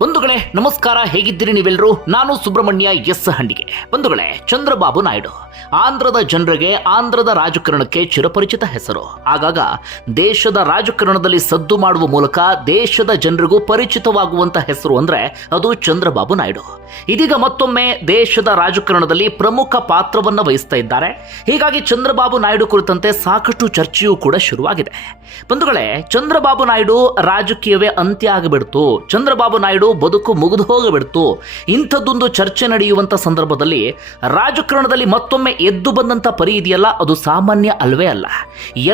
ಬಂಧುಗಳೇ ನಮಸ್ಕಾರ, ಹೇಗಿದ್ದೀರಿ ನೀವೆಲ್ಲರೂ? ನಾನು ಸುಬ್ರಹ್ಮಣ್ಯ ಎಸ್ ಹಂಡಿಗೆ. ಬಂಧುಗಳೇ, ಚಂದ್ರಬಾಬು ನಾಯ್ಡು ಆಂಧ್ರದ ಜನರಿಗೆ, ಆಂಧ್ರದ ರಾಜಕಾರಣಕ್ಕೆ ಚಿರಪರಿಚಿತ ಹೆಸರು. ಆಗಾಗ ದೇಶದ ರಾಜಕಾರಣದಲ್ಲಿ ಸದ್ದು ಮಾಡುವ ಮೂಲಕ ದೇಶದ ಜನರಿಗೂ ಪರಿಚಿತವಾಗುವಂತ ಹೆಸರು ಅಂದ್ರೆ ಅದು ಚಂದ್ರಬಾಬು ನಾಯ್ಡು. ಇದೀಗ ಮತ್ತೊಮ್ಮೆ ದೇಶದ ರಾಜಕಾರಣದಲ್ಲಿ ಪ್ರಮುಖ ಪಾತ್ರವನ್ನು ವಹಿಸ್ತಾ ಇದ್ದಾರೆ. ಹೀಗಾಗಿ ಚಂದ್ರಬಾಬು ನಾಯ್ಡು ಕುರಿತಂತೆ ಸಾಕಷ್ಟು ಚರ್ಚೆಯೂ ಕೂಡ ಶುರುವಾಗಿದೆ. ಬಂಧುಗಳೇ, ಚಂದ್ರಬಾಬು ನಾಯ್ಡು ರಾಜಕೀಯವೇ ಅಂತ್ಯ ಆಗಿಬಿಡ್ತು, ಚಂದ್ರಬಾಬು ನಾಯ್ಡು ಬದುಕು ಮುಗಿದು ಹೋಗಿಬಿಡ್ತು, ಇಂಥದ್ದೊಂದು ಚರ್ಚೆ ನಡೆಯುವಂತ ಸಂದರ್ಭದಲ್ಲಿ ರಾಜಕಾರಣದಲ್ಲಿ ಮತ್ತೊಮ್ಮೆ ಎದ್ದು ಬಂದಂತ ಪರಿ ಇದೆಯಲ್ಲ, ಅದು ಸಾಮಾನ್ಯ ಅಲ್ವೇ ಅಲ್ಲ.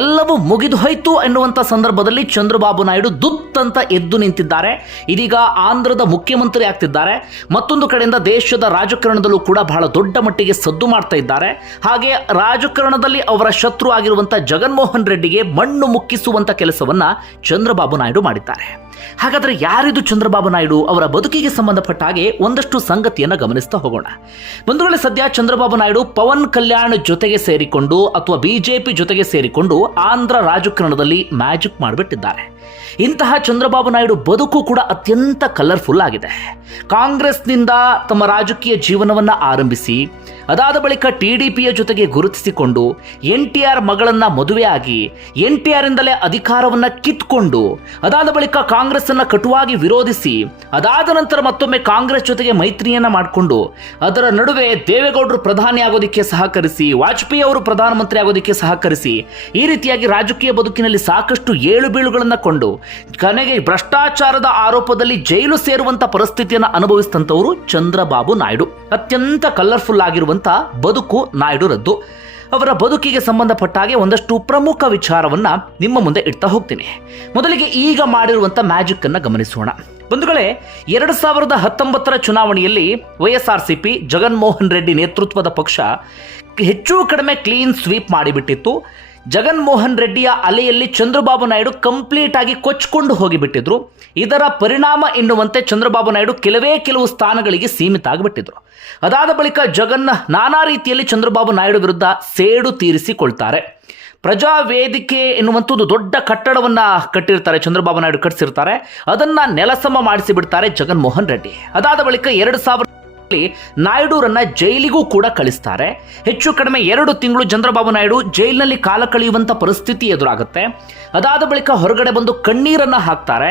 ಎಲ್ಲವೂ ಮುಗಿದು ಹೋಯ್ತು ಎನ್ನುವಂತ ಸಂದರ್ಭದಲ್ಲಿ ಚಂದ್ರಬಾಬು ನಾಯ್ಡು ದುತ್ತಂತ ಎದ್ದು ನಿಂತಿದ್ದಾರೆ. ಇದೀಗ ಆಂಧ್ರದ ಮುಖ್ಯಮಂತ್ರಿ ಆಗ್ತಿದ್ದಾರೆ. ಮತ್ತೊಂದು ಕಡೆಯಿಂದ ದೇಶದ ರಾಜಕಾರಣದಲ್ಲೂ ಕೂಡ ಬಹಳ ದೊಡ್ಡ ಮಟ್ಟಿಗೆ ಸದ್ದು ಮಾಡ್ತಾ ಇದ್ದಾರೆ. ಹಾಗೆ ರಾಜಕಾರಣದಲ್ಲಿ ಅವರ ಶತ್ರು ಆಗಿರುವಂತಹ ಜಗನ್ಮೋಹನ್ ರೆಡ್ಡಿಗೆ ಮಣ್ಣು ಮುಕ್ಕಿಸುವಂತ ಕೆಲಸವನ್ನ ಚಂದ್ರಬಾಬು ನಾಯ್ಡು ಮಾಡಿದ್ದಾರೆ. ಹಾಗಾದ್ರೆ ಯಾರಿದು ಚಂದ್ರಬಾಬು ನಾಯ್ಡು? ಅವರ ಬದುಕಿಗೆ ಸಂಬಂಧಪಟ್ಟ ಹಾಗೆ ಒಂದಷ್ಟು ಸಂಗತಿಯನ್ನು ಗಮನಿಸ್ತಾ ಹೋಗೋಣ. ಬಂಧುಗಳೇ, ಸದ್ಯ ಚಂದ್ರಬಾಬು ನಾಯ್ಡು ಪವನ್ ಕಲ್ಯಾಣ್ ಜೊತೆಗೆ ಸೇರಿಕೊಂಡು ಅಥವಾ ಬಿಜೆಪಿ ಜೊತೆಗೆ ಸೇರಿಕೊಂಡು ಆಂಧ್ರ ರಾಜಕಾರಣದಲ್ಲಿ ಮ್ಯಾಜಿಕ್ ಮಾಡಿಬಿಟ್ಟಿದ್ದಾರೆ. ಇಂತಹ ಚಂದ್ರಬಾಬು ನಾಯ್ಡು ಬದುಕು ಕೂಡ ಅತ್ಯಂತ ಕಲರ್ಫುಲ್ ಆಗಿದೆ. ಕಾಂಗ್ರೆಸ್ನಿಂದ ತಮ್ಮ ರಾಜಕೀಯ ಜೀವನವನ್ನ ಆರಂಭಿಸಿ ಅದಾದ ಬಳಿಕ ಟಿಡಿಪಿಯ ಜೊತೆಗೆ ಗುರುತಿಸಿಕೊಂಡು NTR ಮಗಳನ್ನ ಮದುವೆಯಾಗಿ NTR ಇಂದಲೇ ಅಧಿಕಾರವನ್ನ ಕಿತ್ಕೊಂಡು ಅದಾದ ಬಳಿಕ ಕಾಂಗ್ರೆಸ್ ಅನ್ನ ಕಟುವಾಗಿ ವಿರೋಧಿಸಿ ಅದಾದ ನಂತರ ಮತ್ತೊಮ್ಮೆ ಕಾಂಗ್ರೆಸ್ ಜೊತೆಗೆ ಮೈತ್ರಿಯನ್ನ ಮಾಡಿಕೊಂಡು ಅದರ ನಡುವೆ ದೇವೇಗೌಡರು ಪ್ರಧಾನಿ ಆಗೋದಕ್ಕೆ ಸಹಕರಿಸಿ, ವಾಜಪೇಯಿ ಅವರು ಪ್ರಧಾನಮಂತ್ರಿ ಆಗೋದಕ್ಕೆ ಸಹಕರಿಸಿ, ಈ ರೀತಿಯಾಗಿ ರಾಜಕೀಯ ಬದುಕಿನಲ್ಲಿ ಸಾಕಷ್ಟು ಏಳು ಬೀಳುಗಳನ್ನ ಕೊಂಡು ಕೊನೆಗೆ ಭ್ರಷ್ಟಾಚಾರದ ಆರೋಪದಲ್ಲಿ ಜೈಲು ಸೇರುವಂತ ಪರಿಸ್ಥಿತಿಯನ್ನು ಅನುಭವಿಸಿದಂಥವರು ಚಂದ್ರಬಾಬು ನಾಯ್ಡು. ಅತ್ಯಂತ ಕಲರ್ಫುಲ್ ಆಗಿರುವಂತ ಬದುಕು ನಾಯ್ಡುರದ್ದು. ಅವರ ಬದುಕಿಗೆ ಸಂಬಂಧಪಟ್ಟ ಹಾಗೆ ಒಂದಷ್ಟು ಪ್ರಮುಖ ವಿಚಾರವನ್ನ ನಿಮ್ಮ ಮುಂದೆ ಇಡ್ತಾ ಹೋಗ್ತೀನಿ. ಮೊದಲಿಗೆ ಈಗ ಮಾಡಿರುವಂತ ಮ್ಯಾಜಿಕ್ ಅನ್ನ ಗಮನಿಸೋಣ. ಬಂಧುಗಳೇ, 2019 ಚುನಾವಣೆಯಲ್ಲಿ YSRCP ಜಗನ್ಮೋಹನ್ ರೆಡ್ಡಿ ನೇತೃತ್ವದ ಪಕ್ಷ ಹೆಚ್ಚು ಕಡಿಮೆ ಕ್ಲೀನ್ ಸ್ವೀಪ್ ಮಾಡಿಬಿಟ್ಟಿತ್ತು. ಜಗನ್ಮೋಹನ್ ರೆಡ್ಡಿಯ ಅಲೆಯಲ್ಲಿ ಚಂದ್ರಬಾಬು ನಾಯ್ಡು ಕಂಪ್ಲೀಟ್ ಆಗಿ ಕೊಚ್ಚಿಕೊಂಡು ಹೋಗಿಬಿಟ್ಟಿದ್ರು. ಇದರ ಪರಿಣಾಮ ಎನ್ನುವಂತೆ ಚಂದ್ರಬಾಬು ನಾಯ್ಡು ಕೆಲವು ಸ್ಥಾನಗಳಿಗೆ ಸೀಮಿತ ಆಗಿಬಿಟ್ಟಿದ್ರು. ಅದಾದ ಬಳಿಕ ನಾನಾ ರೀತಿಯಲ್ಲಿ ಚಂದ್ರಬಾಬು ನಾಯ್ಡು ವಿರುದ್ಧ ಸೇಡು ತೀರಿಸಿಕೊಳ್ತಾರೆ. ಪ್ರಜಾವೇದಿಕೆ ಎನ್ನುವಂಥದ್ದು ದೊಡ್ಡ ಕಟ್ಟಡವನ್ನ ಕಟ್ಟಿರ್ತಾರೆ, ಚಂದ್ರಬಾಬು ನಾಯ್ಡು ಕಟ್ಟಿಸಿರ್ತಾರೆ. ಅದನ್ನ ನೆಲಸಮ ಮಾಡಿಸಿಬಿಡ್ತಾರೆ ಜಗನ್ಮೋಹನ್ ರೆಡ್ಡಿ. ಅದಾದ ಬಳಿಕ 2000 ನಾಯ್ಡುರನ್ನ ಜೈಲಿಗೂ ಕೂಡ ಕಳಿಸ್ತಾರೆ. ಹೆಚ್ಚು ಕಡಿಮೆ 2 ತಿಂಗಳು ಚಂದ್ರಬಾಬು ನಾಯ್ಡು ಜೈಲಿನಲ್ಲಿ ಕಾಲ ಕಳೆಯುವಂತ ಪರಿಸ್ಥಿತಿ ಎದುರಾಗುತ್ತೆ. ಅದಾದ ಬಳಿಕ ಹೊರಗಡೆ ಬಂದು ಕಣ್ಣೀರನ್ನ ಹಾಕ್ತಾರೆ.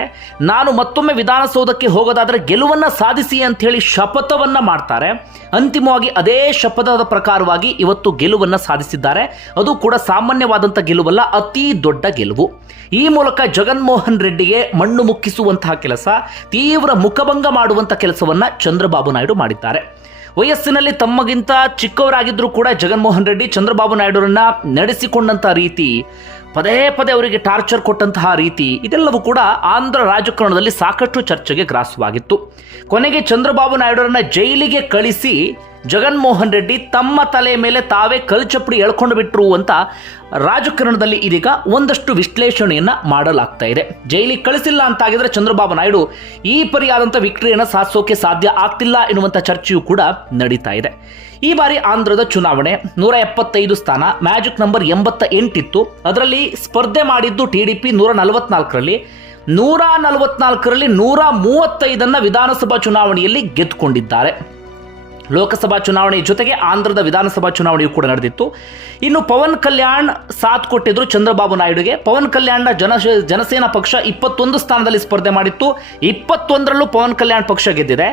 ನಾನು ಮತ್ತೊಮ್ಮೆ ವಿಧಾನಸೌಧಕ್ಕೆ ಹೋಗೋದಾದ್ರೆ ಗೆಲುವನ್ನ ಸಾಧಿಸಿ ಅಂತ ಹೇಳಿ ಶಪಥವನ್ನ ಮಾಡ್ತಾರೆ. ಅಂತಿಮವಾಗಿ ಅದೇ ಶಪಥದ ಪ್ರಕಾರವಾಗಿ ಇವತ್ತು ಗೆಲುವನ್ನ ಸಾಧಿಸಿದ್ದಾರೆ. ಅದು ಕೂಡ ಸಾಮಾನ್ಯವಾದಂಥ ಗೆಲುವಲ್ಲ, ಅತಿ ದೊಡ್ಡ ಗೆಲುವು. ಈ ಮೂಲಕ ಜಗನ್ಮೋಹನ್ ರೆಡ್ಡಿಗೆ ಮಣ್ಣು ಮುಕ್ಕಿಸುವಂತಹ ಕೆಲಸ, ತೀವ್ರ ಮುಖಭಂಗ ಮಾಡುವಂಥ ಕೆಲಸವನ್ನ ಚಂದ್ರಬಾಬು ನಾಯ್ಡು ಮಾಡಿದ್ದಾರೆ. ವಯಸ್ಸಿನಲ್ಲಿ ತಮ್ಮಗಿಂತ ಚಿಕ್ಕವರಾಗಿದ್ದರೂ ಕೂಡ ಜಗನ್ಮೋಹನ್ ರೆಡ್ಡಿ ಚಂದ್ರಬಾಬು ನಾಯ್ಡುರನ್ನ ನಡೆಸಿಕೊಂಡಂಥ ರೀತಿ, ಪದೇ ಪದೇ ಅವರಿಗೆ ಟಾರ್ಚರ್ ಕೊಟ್ಟಂತಹ ರೀತಿ, ಇದೆಲ್ಲವೂ ಕೂಡ ಆಂಧ್ರ ರಾಜಕಾರಣದಲ್ಲಿ ಸಾಕಷ್ಟು ಚರ್ಚೆಗೆ ಗ್ರಾಸವಾಗಿತ್ತು. ಕೊನೆಗೆ ಚಂದ್ರಬಾಬು ನಾಯ್ಡುರನ್ನ ಜೈಲಿಗೆ ಕಳಿಸಿ ಜಗನ್ಮೋಹನ್ ರೆಡ್ಡಿ ತಮ್ಮ ತಲೆ ಮೇಲೆ ತಾವೇ ಕಲ್ಚಪ್ಪಡಿ ಎಳ್ಕೊಂಡು ಬಿಟ್ರು ಅಂತ ರಾಜಕಾರಣದಲ್ಲಿ ಇದೀಗ ಒಂದಷ್ಟು ವಿಶ್ಲೇಷಣೆಯನ್ನ ಮಾಡಲಾಗ್ತಾ ಇದೆ. ಜೈಲಿಗೆ ಕಳಿಸಿಲ್ಲ ಅಂತಾಗಿದ್ರೆ ಚಂದ್ರಬಾಬು ನಾಯ್ಡು ಈ ಪರಿಯಾದಂಥ ವಿಕ್ಟರಿಯನ್ನು ಸಾಧಿಸೋಕೆ ಸಾಧ್ಯ ಆಗ್ತಿಲ್ಲ ಎನ್ನುವಂಥ ಚರ್ಚೆಯೂ ಕೂಡ ನಡೀತಾ ಇದೆ. ಈ ಬಾರಿ ಆಂಧ್ರದ ಚುನಾವಣೆ 175 ಸ್ಥಾನ, ಮ್ಯಾಜಿಕ್ ನಂಬರ್ 88 ಇತ್ತು. ಅದರಲ್ಲಿ ಸ್ಪರ್ಧೆ ಮಾಡಿದ್ದು TDP 144ರಲ್ಲಿ. 144ರಲ್ಲಿ 135 ವಿಧಾನಸಭಾ ಚುನಾವಣೆಯಲ್ಲಿ ಗೆದ್ದುಕೊಂಡಿದ್ದಾರೆ. ಲೋಕಸಭಾ ಚುನಾವಣೆ ಜೊತೆಗೆ ಆಂಧ್ರದ ವಿಧಾನಸಭಾ ಚುನಾವಣೆಯೂ ಕೂಡ ನಡೆದಿತ್ತು. ಇನ್ನು ಪವನ್ ಕಲ್ಯಾಣ್ ಸಾಥ್ ಕೊಟ್ಟಿದ್ರು ಚಂದ್ರಬಾಬು ನಾಯ್ಡುಗೆ. ಪವನ್ ಕಲ್ಯಾಣ್ನ ಜನಸೇನಾ ಪಕ್ಷ 21 ಸ್ಥಾನದಲ್ಲಿ ಸ್ಪರ್ಧೆ ಮಾಡಿತ್ತು. 21ರಲ್ಲೂ ಪವನ್ ಕಲ್ಯಾಣ್ ಪಕ್ಷ ಗೆದ್ದಿದೆ.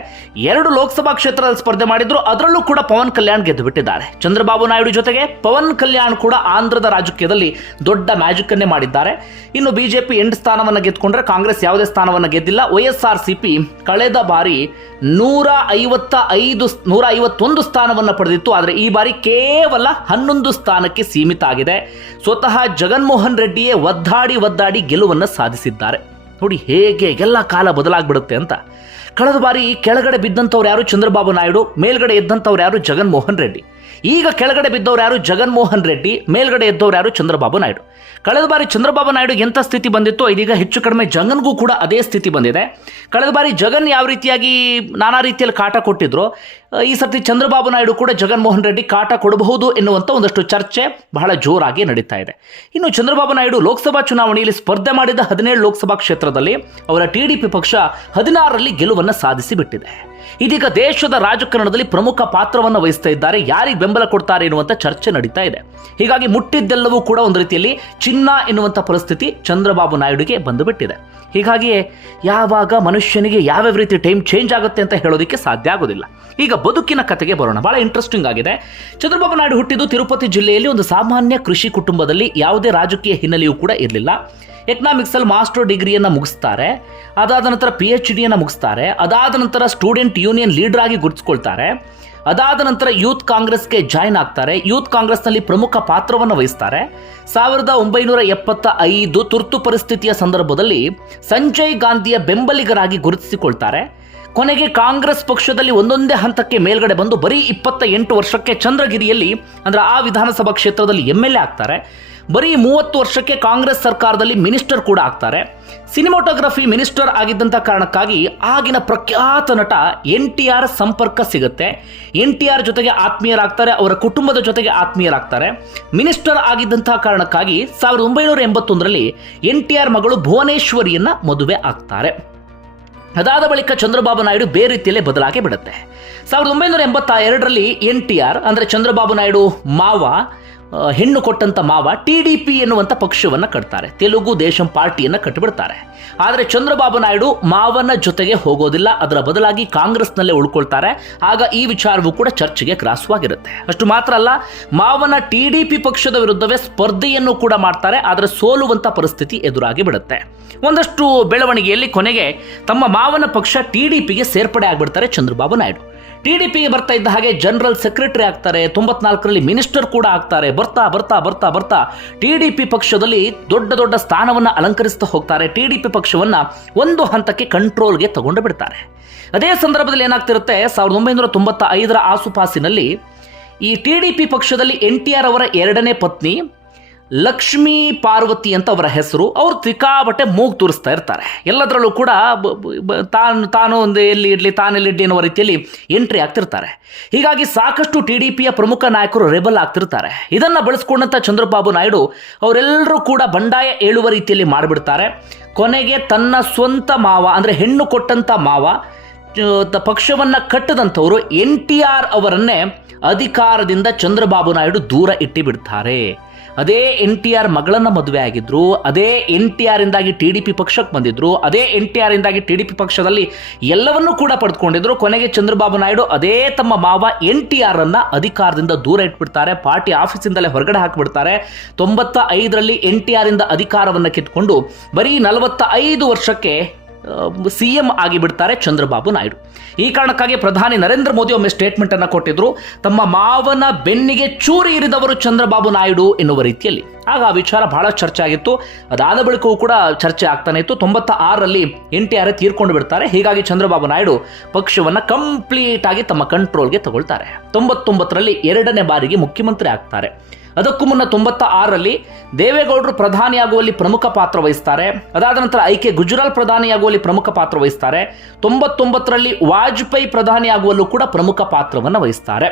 2 ಲೋಕಸಭಾ ಕ್ಷೇತ್ರದಲ್ಲಿ ಸ್ಪರ್ಧೆ ಮಾಡಿದ್ರು, ಅದರಲ್ಲೂ ಕೂಡ ಪವನ್ ಕಲ್ಯಾಣ್ ಗೆದ್ದು ಬಿಟ್ಟಿದ್ದಾರೆ. ಚಂದ್ರಬಾಬು ನಾಯ್ಡು ಜೊತೆಗೆ ಪವನ್ ಕಲ್ಯಾಣ್ ಕೂಡ ಆಂಧ್ರದ ರಾಜಕೀಯದಲ್ಲಿ ದೊಡ್ಡ ಮ್ಯಾಜಿಕ್ ಅನ್ನೇ ಮಾಡಿದ್ದಾರೆ. ಇನ್ನು ಬಿಜೆಪಿ 8 ಸ್ಥಾನವನ್ನು ಗೆದ್ದುಕೊಂಡ್ರೆ ಕಾಂಗ್ರೆಸ್ ಯಾವುದೇ ಸ್ಥಾನವನ್ನು ಗೆದ್ದಿಲ್ಲ. YSRCP ಕಳೆದ ಬಾರಿ 151 ಸ್ಥಾನವನ್ನು ಪಡೆದಿತ್ತು. ಆದರೆ ಈ ಬಾರಿ ಕೇವಲ 11 ಸ್ಥಾನಕ್ಕೆ ಸೀಮಿತ ಆಗಿದೆ. ಸ್ವತಃ ಜಗನ್ಮೋಹನ್ ರೆಡ್ಡಿಯೇ ಒದ್ದಾಡಿ ಗೆಲುವನ್ನು ಸಾಧಿಸಿದ್ದಾರೆ. ನೋಡಿ ಹೇಗೆ ಎಲ್ಲ ಕಾಲ ಬದಲಾಗ್ಬಿಡುತ್ತೆ ಅಂತ. ಕಳೆದ ಬಾರಿ ಕೆಳಗಡೆ ಬಿದ್ದಂಥವ್ರು ಯಾರು? ಚಂದ್ರಬಾಬು ನಾಯ್ಡು. ಮೇಲ್ಗಡೆ ಎದ್ದಂಥವ್ರು ಯಾರು? ಜಗನ್ಮೋಹನ್ ರೆಡ್ಡಿ. ಈಗ ಕೆಳಗಡೆ ಬಿದ್ದವ್ರು ಯಾರು? ಜಗನ್ಮೋಹನ್ ರೆಡ್ಡಿ. ಮೇಲ್ಗಡೆ ಎದ್ದವ್ರು ಯಾರು? ಚಂದ್ರಬಾಬು ನಾಯ್ಡು. ಕಳೆದ ಬಾರಿ ಚಂದ್ರಬಾಬು ನಾಯ್ಡು ಎಂಥ ಸ್ಥಿತಿ ಬಂದಿತ್ತು, ಇದೀಗ ಹೆಚ್ಚು ಕಡಿಮೆ ಜಗನ್ಗೂ ಕೂಡ ಅದೇ ಸ್ಥಿತಿ ಬಂದಿದೆ. ಕಳೆದ ಬಾರಿ ಜಗನ್ ಯಾವ ರೀತಿಯಾಗಿ ನಾನಾ ರೀತಿಯಲ್ಲಿ ಕಾಟ ಕೊಟ್ಟಿದ್ರು, ಈ ಸರ್ತಿ ಚಂದ್ರಬಾಬು ನಾಯ್ಡು ಕೂಡ ಜಗನ್ಮೋಹನ್ ರೆಡ್ಡಿ ಕಾಟ ಕೊಡಬಹುದು ಎನ್ನುವಂಥ ಒಂದಷ್ಟು ಚರ್ಚೆ ಬಹಳ ಜೋರಾಗಿ ನಡೀತಾ ಇದೆ. ಇನ್ನು ಚಂದ್ರಬಾಬು ನಾಯ್ಡು ಲೋಕಸಭಾ ಚುನಾವಣೆಯಲ್ಲಿ ಸ್ಪರ್ಧೆ ಮಾಡಿದ 17 ಲೋಕಸಭಾ ಕ್ಷೇತ್ರದಲ್ಲಿ ಅವರ ಟಿಡಿಪಿ ಪಕ್ಷ 16ರಲ್ಲಿ ಗೆಲುವನ್ನು ಸಾಧಿಸಿ ಬಿಟ್ಟಿದೆ. ಇದೀಗ ದೇಶದ ರಾಜಕಾರಣದಲ್ಲಿ ಪ್ರಮುಖ ಪಾತ್ರವನ್ನು ವಹಿಸ್ತಾ ಇದ್ದಾರೆ. ಯಾರಿಗೆ ಬೆಂಬಲ ಕೊಡ್ತಾರೆ ಎನ್ನುವಂಥ ಚರ್ಚೆ ನಡೀತಾ ಇದೆ. ಹೀಗಾಗಿ ಮುಟ್ಟಿದ್ದೆಲ್ಲವೂ ಕೂಡ ಒಂದು ರೀತಿಯಲ್ಲಿ ಚಿನ್ನ ಎನ್ನುವಂಥ ಪರಿಸ್ಥಿತಿ ಚಂದ್ರಬಾಬು ನಾಯ್ಡುಗೆ ಬಂದು ಬಿಟ್ಟಿದೆ. ಹೀಗಾಗಿಯೇ ಯಾವಾಗ ಮನುಷ್ಯನಿಗೆ ಯಾವ್ಯಾವ ರೀತಿ ಟೈಮ್ ಚೇಂಜ್ ಆಗುತ್ತೆ ಅಂತ ಹೇಳೋದಕ್ಕೆ ಸಾಧ್ಯ ಆಗೋದಿಲ್ಲ. ಈಗ ಬದುಕಿನ ಕಥೆಗೆ ಬರೋಣ. ಬಹಳ ಇಂಟ್ರೆಸ್ಟಿಂಗ್ ಆಗಿದೆ. ಚಂದ್ರಬಾಬು ನಾಯ್ಡು ಹುಟ್ಟಿದ್ದು ತಿರುಪತಿ ಜಿಲ್ಲೆಯಲ್ಲಿ ಒಂದು ಸಾಮಾನ್ಯ ಕೃಷಿ ಕುಟುಂಬದಲ್ಲಿ. ಯಾವುದೇ ರಾಜಕೀಯ ಹಿನ್ನೆಲೆಯೂ ಕೂಡ ಇರಲಿಲ್ಲ. ಎಕನಾಮಿಕ್ಸಲ್ಲಿ ಮಾಸ್ಟರ್ ಡಿಗ್ರಿಯನ್ನು ಮುಗಿಸ್ತಾರೆ. ಅದಾದ ನಂತರ PhDಯನ್ನು ಮುಗಿಸ್ತಾರೆ. ಅದಾದ ನಂತರ ಸ್ಟೂಡೆಂಟ್ ಯೂನಿಯನ್ ಲೀಡರ್ ಆಗಿ ಗುರುತಿಸ್ಕೊಳ್ತಾರೆ. ಅದಾದ ನಂತರ ಯೂತ್ ಕಾಂಗ್ರೆಸ್ಗೆ ಜಾಯ್ನ್ ಆಗ್ತಾರೆ. ಯೂತ್ ಕಾಂಗ್ರೆಸ್ನಲ್ಲಿ ಪ್ರಮುಖ ಪಾತ್ರವನ್ನು ವಹಿಸ್ತಾರೆ. 1975 ತುರ್ತು ಪರಿಸ್ಥಿತಿಯ ಸಂದರ್ಭದಲ್ಲಿ ಸಂಜಯ್ ಗಾಂಧಿಯ ಬೆಂಬಲಿಗರಾಗಿ ಗುರುತಿಸಿಕೊಳ್ತಾರೆ. ಕೊನೆಗೆ ಕಾಂಗ್ರೆಸ್ ಪಕ್ಷದಲ್ಲಿ ಒಂದೊಂದೇ ಹಂತಕ್ಕೆ ಮೇಲ್ಗಡೆ ಬಂದು ಬರೀ 28 ವರ್ಷಕ್ಕೆ ಚಂದ್ರಗಿರಿಯಲ್ಲಿ ಅಂದರೆ ಆ ವಿಧಾನಸಭಾ ಕ್ಷೇತ್ರದಲ್ಲಿ MLA ಆಗ್ತಾರೆ. ಬರೀ 30 ವರ್ಷಕ್ಕೆ ಕಾಂಗ್ರೆಸ್ ಸರ್ಕಾರದಲ್ಲಿ ಮಿನಿಸ್ಟರ್ ಕೂಡ ಆಗ್ತಾರೆ. ಸಿನಿಮಾಟೋಗ್ರಫಿ ಮಿನಿಸ್ಟರ್ ಆಗಿದ್ದಂಥ ಕಾರಣಕ್ಕಾಗಿ ಆಗಿನ ಪ್ರಖ್ಯಾತ ನಟ NTR ಸಂಪರ್ಕ ಸಿಗುತ್ತೆ. NTR ಜೊತೆಗೆ ಆತ್ಮೀಯರಾಗ್ತಾರೆ. ಅವರ ಕುಟುಂಬದ ಜೊತೆಗೆ ಆತ್ಮೀಯರಾಗ್ತಾರೆ. ಮಿನಿಸ್ಟರ್ ಆಗಿದ್ದಂಥ ಕಾರಣಕ್ಕಾಗಿ 1981ರಲ್ಲಿ NTR ಮಗಳು ಭುವನೇಶ್ವರಿಯನ್ನ ಮದುವೆ ಆಗ್ತಾರೆ. ಅದಾದ ಬಳಿಕ ಚಂದ್ರಬಾಬು ನಾಯ್ಡು ಬೇರೆ ರೀತಿಯಲ್ಲೇ ಬದಲಾಗಿ ಬಿಡುತ್ತೆ. 1982ರಲ್ಲಿ NTR ಅಂದರೆ ಚಂದ್ರಬಾಬು ನಾಯ್ಡು ಮಾವ, ಹೆಣ್ಣು ಕೊಟ್ಟಂತ ಮಾವ, TDP ಎನ್ನುವಂಥ ಪಕ್ಷವನ್ನು ಕಟ್ತಾರೆ. ತೆಲುಗು ದೇಶಂ ಪಾರ್ಟಿಯನ್ನು ಕಟ್ಟಿಬಿಡ್ತಾರೆ. ಆದರೆ ಚಂದ್ರಬಾಬು ನಾಯ್ಡು ಮಾವನ ಜೊತೆಗೆ ಹೋಗೋದಿಲ್ಲ. ಅದರ ಬದಲಾಗಿ ಕಾಂಗ್ರೆಸ್ನಲ್ಲೇ ಉಳ್ಕೊಳ್ತಾರೆ. ಆಗ ಈ ವಿಚಾರವೂ ಕೂಡ ಚರ್ಚೆಗೆ ಗ್ರಾಸವಾಗಿರುತ್ತೆ. ಅಷ್ಟು ಮಾತ್ರ ಅಲ್ಲ, ಮಾವನ TDP ಪಕ್ಷದ ವಿರುದ್ಧವೇ ಸ್ಪರ್ಧೆಯನ್ನು ಕೂಡ ಮಾಡ್ತಾರೆ. ಆದರೆ ಸೋಲುವಂಥ ಪರಿಸ್ಥಿತಿ ಎದುರಾಗಿ ಬಿಡುತ್ತೆ. ಒಂದಷ್ಟು ಬೆಳವಣಿಗೆಯಲ್ಲಿ ಕೊನೆಗೆ ತಮ್ಮ ಮಾವನ ಪಕ್ಷ TDPಗೆ ಸೇರ್ಪಡೆ ಆಗಿಬಿಡ್ತಾರೆ ಚಂದ್ರಬಾಬು ನಾಯ್ಡು. TDPಗೆ ಬರ್ತಾ ಇದ್ದ ಹಾಗೆ ಜನರಲ್ ಸೆಕ್ರೆಟರಿ ಆಗ್ತಾರೆ. 94ರಲ್ಲಿ ಮಿನಿಸ್ಟರ್ ಕೂಡ ಆಗ್ತಾರೆ. ಬರ್ತಾ ಬರ್ತಾ ಬರ್ತಾ ಬರ್ತಾ TDP ಪಕ್ಷದಲ್ಲಿ ದೊಡ್ಡ ದೊಡ್ಡ ಸ್ಥಾನವನ್ನು ಅಲಂಕರಿಸ್ತಾ ಹೋಗ್ತಾರೆ. TDP ಪಕ್ಷವನ್ನು ಒಂದು ಹಂತಕ್ಕೆ ಕಂಟ್ರೋಲ್ಗೆ ತಗೊಂಡು ಬಿಡ್ತಾರೆ. ಅದೇ ಸಂದರ್ಭದಲ್ಲಿ ಏನಾಗ್ತಿರುತ್ತೆ, 1995ರ ಆಸುಪಾಸಿನಲ್ಲಿ ಈ TDP ಪಕ್ಷದಲ್ಲಿ NTR ಅವರ 2ನೇ ಪತ್ನಿ ಲಕ್ಷ್ಮೀ ಪಾರ್ವತಿ ಅಂತ ಅವರ ಹೆಸರು. ಅವರು ಸಿಕ್ಕಾಪಟ್ಟೆ ಮೂಗು ತೋರಿಸ್ತಾ ಇರ್ತಾರೆ. ಎಲ್ಲದರಲ್ಲೂ ಕೂಡ ತಾನು ಒಂದು ಎಲ್ಲಿ ಇರಲಿ ತಾನೆಲ್ಲಿಡ್ಲಿ ಅನ್ನೋ ರೀತಿಯಲ್ಲಿ ಎಂಟ್ರಿ ಆಗ್ತಿರ್ತಾರೆ. ಹೀಗಾಗಿ ಸಾಕಷ್ಟು TDPಯ ಪ್ರಮುಖ ನಾಯಕರು ರೆಬಲ್ ಆಗ್ತಿರ್ತಾರೆ. ಇದನ್ನು ಬಳಸ್ಕೊಂಡಂಥ ಚಂದ್ರಬಾಬು ನಾಯ್ಡು ಅವರೆಲ್ಲರೂ ಕೂಡ ಬಂಡಾಯ ಏಳುವ ರೀತಿಯಲ್ಲಿ ಮಾಡಿಬಿಡ್ತಾರೆ. ಕೊನೆಗೆ ತನ್ನ ಸ್ವಂತ ಮಾವ ಅಂದರೆ ಹೆಣ್ಣು ಕೊಟ್ಟಂಥ ಮಾವ ಪಕ್ಷವನ್ನು ಕಟ್ಟದಂಥವರು NTR ಅವರನ್ನೇ ಅಧಿಕಾರದಿಂದ ಚಂದ್ರಬಾಬು ನಾಯ್ಡು ದೂರ ಇಟ್ಟು ಬಿಡ್ತಾರೆ. ಅದೇ NTR ಮಗಳನ್ನ ಮದುವೆ ಆಗಿದ್ರು. ಅದೇ NTR ಇಂದಾಗಿ TDP ಪಕ್ಷಕ್ಕೆ ಬಂದಿದ್ರು. ಅದೇ NTR ಇಂದಾಗಿ TDP ಪಕ್ಷದಲ್ಲಿ ಎಲ್ಲವನ್ನೂ ಕೂಡ ಪಡೆದುಕೊಂಡಿದ್ರು. ಕೊನೆಗೆ ಚಂದ್ರಬಾಬು ನಾಯ್ಡು ಅದೇ ತಮ್ಮ ಮಾವ NTR ಅನ್ನ ಅಧಿಕಾರದಿಂದ ದೂರ ಇಟ್ಬಿಡ್ತಾರೆ. ಪಾರ್ಟಿ ಆಫೀಸಿಂದಲೇ ಹೊರಗಡೆ ಹಾಕಿಬಿಡ್ತಾರೆ. 95ರಲ್ಲಿ NTR ಇಂದ ಅಧಿಕಾರವನ್ನು ಕಿತ್ಕೊಂಡು ಬರೀ 45 ವರ್ಷಕ್ಕೆ CM ಆಗಿಬಿಡ್ತಾರೆ ಚಂದ್ರಬಾಬು ನಾಯ್ಡು. ಈ ಕಾರಣಕ್ಕಾಗಿ ಪ್ರಧಾನಿ ನರೇಂದ್ರ ಮೋದಿ ಒಮ್ಮೆ ಸ್ಟೇಟ್ಮೆಂಟ್ ಅನ್ನು ಕೊಟ್ಟಿದ್ರು, ತಮ್ಮ ಮಾವನ ಬೆನ್ನಿಗೆ ಚೂರಿ ಇರಿದವರು ಚಂದ್ರಬಾಬು ನಾಯ್ಡು ಎನ್ನುವ ರೀತಿಯಲ್ಲಿ. ಆಗ ಆ ವಿಚಾರ ಬಹಳ ಚರ್ಚೆ ಆಗಿತ್ತು. ಅದಾದ ಬಳಿಕವೂ ಕೂಡ ಚರ್ಚೆ ಆಗ್ತಾನೆ ಇತ್ತು. 96ರಲ್ಲಿ NTR ತೀರ್ಕೊಂಡು ಬಿಡ್ತಾರೆ. ಹೀಗಾಗಿ ಚಂದ್ರಬಾಬು ನಾಯ್ಡು ಪಕ್ಷವನ್ನು ಕಂಪ್ಲೀಟ್ ಆಗಿ ತಮ್ಮ ಕಂಟ್ರೋಲ್ಗೆ ತಗೊಳ್ತಾರೆ. 99ರಲ್ಲಿ 2ನೇ ಬಾರಿಗೆ ಮುಖ್ಯಮಂತ್ರಿ ಆಗ್ತಾರೆ. ಅದಕ್ಕೂ ಮುನ್ನ 96ರಲ್ಲಿ ದೇವೇಗೌಡರು ಪ್ರಧಾನಿಯಾಗುವಲ್ಲಿ ಪ್ರಮುಖ ಪಾತ್ರ ವಹಿಸ್ತಾರೆ. ಅದಾದ ನಂತರ IK ಗುಜರಾಲ್ ಪ್ರಧಾನಿಯಾಗುವಲ್ಲಿ ಪ್ರಮುಖ ಪಾತ್ರ ವಹಿಸ್ತಾರೆ. 99ರಲ್ಲಿ ವಾಜಪೇಯಿ ಪ್ರಧಾನಿಯಾಗುವಲ್ಲೂ ಕೂಡ ಪ್ರಮುಖ ಪಾತ್ರವನ್ನು ವಹಿಸ್ತಾರೆ.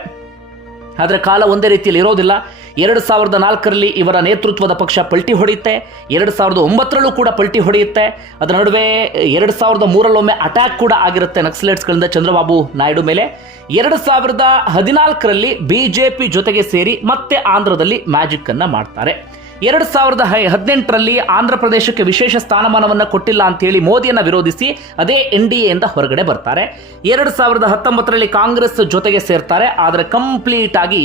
ಆದರೆ ಕಾಲ ಒಂದೇ ರೀತಿಯಲ್ಲಿ ಇರೋದಿಲ್ಲ. 2004ರಲ್ಲಿ ಇವರ ನೇತೃತ್ವದ ಪಕ್ಷ ಪಲ್ಟಿ ಹೊಡೆಯುತ್ತೆ. 2009ರಲ್ಲೂ ಕೂಡ ಪಲ್ಟಿ ಹೊಡೆಯುತ್ತೆ. ಅದರ ನಡುವೆ 2003ರಲ್ಲೊಮ್ಮೆ ಅಟ್ಯಾಕ್ ಕೂಡ ಆಗಿರುತ್ತೆ ನಕ್ಸಲೈಟ್ಸ್ಗಳಿಂದ ಚಂದ್ರಬಾಬು ನಾಯ್ಡು ಮೇಲೆ. 2014ರಲ್ಲಿ BJP ಜೊತೆಗೆ ಸೇರಿ ಮತ್ತೆ ಆಂಧ್ರದಲ್ಲಿ ಮ್ಯಾಜಿಕ್ ಅನ್ನ ಮಾಡ್ತಾರೆ. 2018ರಲ್ಲಿ ಆಂಧ್ರ ಪ್ರದೇಶಕ್ಕೆ ವಿಶೇಷ ಸ್ಥಾನಮಾನವನ್ನು ಕೊಟ್ಟಿಲ್ಲ ಅಂತೇಳಿ ಮೋದಿಯನ್ನು ವಿರೋಧಿಸಿ ಅದೇ NDA ಇಂದ ಹೊರಗಡೆ ಬರ್ತಾರೆ. 2019ರಲ್ಲಿ ಕಾಂಗ್ರೆಸ್ ಜೊತೆಗೆ ಸೇರ್ತಾರೆ. ಆದರೆ ಕಂಪ್ಲೀಟ್ ಆಗಿ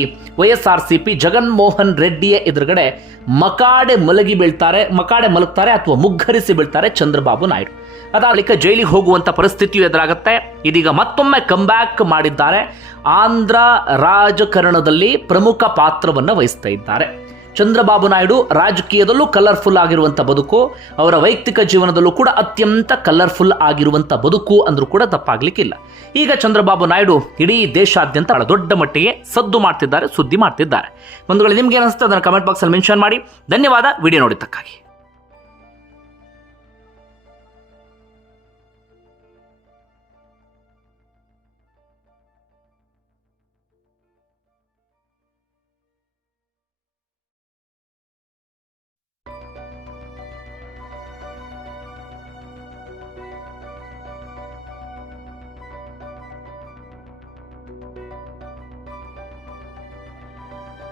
YSRCP ಜಗನ್ಮೋಹನ್ ರೆಡ್ಡಿಯ ಎದುರುಗಡೆ ಮಕಾಡೆ ಮಲಗ್ತಾರೆ ಅಥವಾ ಮುಗ್ಗರಿಸಿ ಬೀಳ್ತಾರೆ ಚಂದ್ರಬಾಬು ನಾಯ್ಡು. ಅದಾದ ಬಳಿಕ ಜೈಲಿಗೆ ಹೋಗುವಂಥ ಪರಿಸ್ಥಿತಿಯು ಎದುರಾಗುತ್ತೆ. ಇದೀಗ ಮತ್ತೊಮ್ಮೆ ಕಂಬ್ಯಾಕ್ ಮಾಡಿದ್ದಾರೆ. ಆಂಧ್ರ ರಾಜಕಾರಣದಲ್ಲಿ ಪ್ರಮುಖ ಪಾತ್ರವನ್ನು ವಹಿಸ್ತಾ ಇದ್ದಾರೆ. ಚಂದ್ರಬಾಬು ನಾಯ್ಡು ರಾಜಕೀಯದಲ್ಲೂ ಕಲರ್ಫುಲ್ ಆಗಿರುವಂಥ ಬದುಕು, ಅವರ ವೈಯಕ್ತಿಕ ಜೀವನದಲ್ಲೂ ಕೂಡ ಅತ್ಯಂತ ಕಲರ್ಫುಲ್ ಆಗಿರುವಂಥ ಬದುಕು ಅಂದ್ರೂ ಕೂಡ ತಪ್ಪಾಗ್ಲಿಕ್ಕಿಲ್ಲ. ಈಗ ಚಂದ್ರಬಾಬು ನಾಯ್ಡು ಇಡೀ ದೇಶಾದ್ಯಂತ ಬಹಳ ದೊಡ್ಡ ಮಟ್ಟಿಗೆ ಸದ್ದು ಮಾಡ್ತಿದ್ದಾರೆ, ಸುದ್ದಿ ಮಾಡ್ತಿದ್ದಾರೆ. ಬಂಧುಗಳೇ, ನಿಮ್ಗೆ ಏನಿಸುತ್ತೆ ಅದನ್ನು ಕಮೆಂಟ್ ಬಾಕ್ಸಲ್ಲಿ ಮೆನ್ಷನ್ ಮಾಡಿ. ಧನ್ಯವಾದ ವಿಡಿಯೋ ನೋಡಿದ್ದಕ್ಕಾಗಿ.